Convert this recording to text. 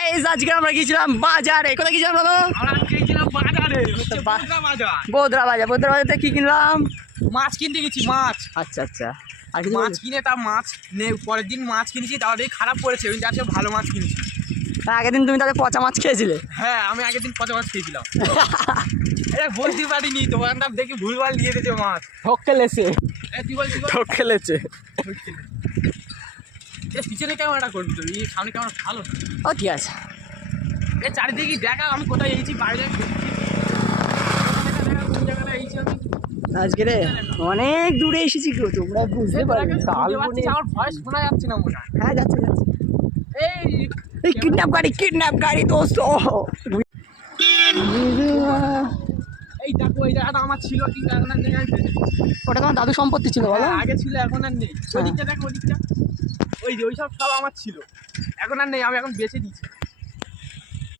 Guys আজকে আমরা গিয়েছিলাম বাজারে। কোথায় গিয়েছিলাম বলো? আমরা গিয়েছিলাম বাজারে, বোদরা বাজারে কি কিনলাম? মাছ কিনতে গেছি, মাছ। আচ্ছা আচ্ছা, আর কিছু মাছ কিনে তার মাছ পরের দিন মাছ কিনেছি, তাহলে খারাপ পড়েছে। ওই আজকে ভালো মাছ কিনেছি। তার আগের দিন তুমি তাহলে পচা মাছ খেয়েছিলে? হ্যাঁ, আমি আগের দিন পচা মাছ খেয়েছিলাম। এটা বলতে পারিনি, দোকানদার দেখি ভুলভাল দিয়ে দিয়েছে মাছ। ঠক খেলেছে, তুই বল ঠক খেলেছে। পিছনে ক্যামেরাটা করবি তো, এই সামনে ক্যামেরা ভালো। ও ঠিক আছে, চারিদিকে দেখা আমি কোথায় এইছি, বাইরে কোন জায়গাটা এইছি আমি। আজকে রে অনেক দূরে এসেছি গো, তোমরা বুঝতে পারবে। আমার ভয়েস শোনা যাচ্ছে না মনে হয়। হ্যাঁ যাচ্ছে যাচ্ছে। এই কিডন্যাপ গাড়ি দোস্ত। এই দেখো, এই জায়গাটা আমার ছিল, কিন্তু এখন আর নেই। ওটা তোমার দাদু সম্পত্তি ছিল বলো? আগে ছিল, এখন আর নেই। ওই দিকটা দেখো, ওই দিকটা, ওই যে ওই সব আমার ছিল, এখন আর নেই। আমি এখন বেঁচে দিচ্ছি।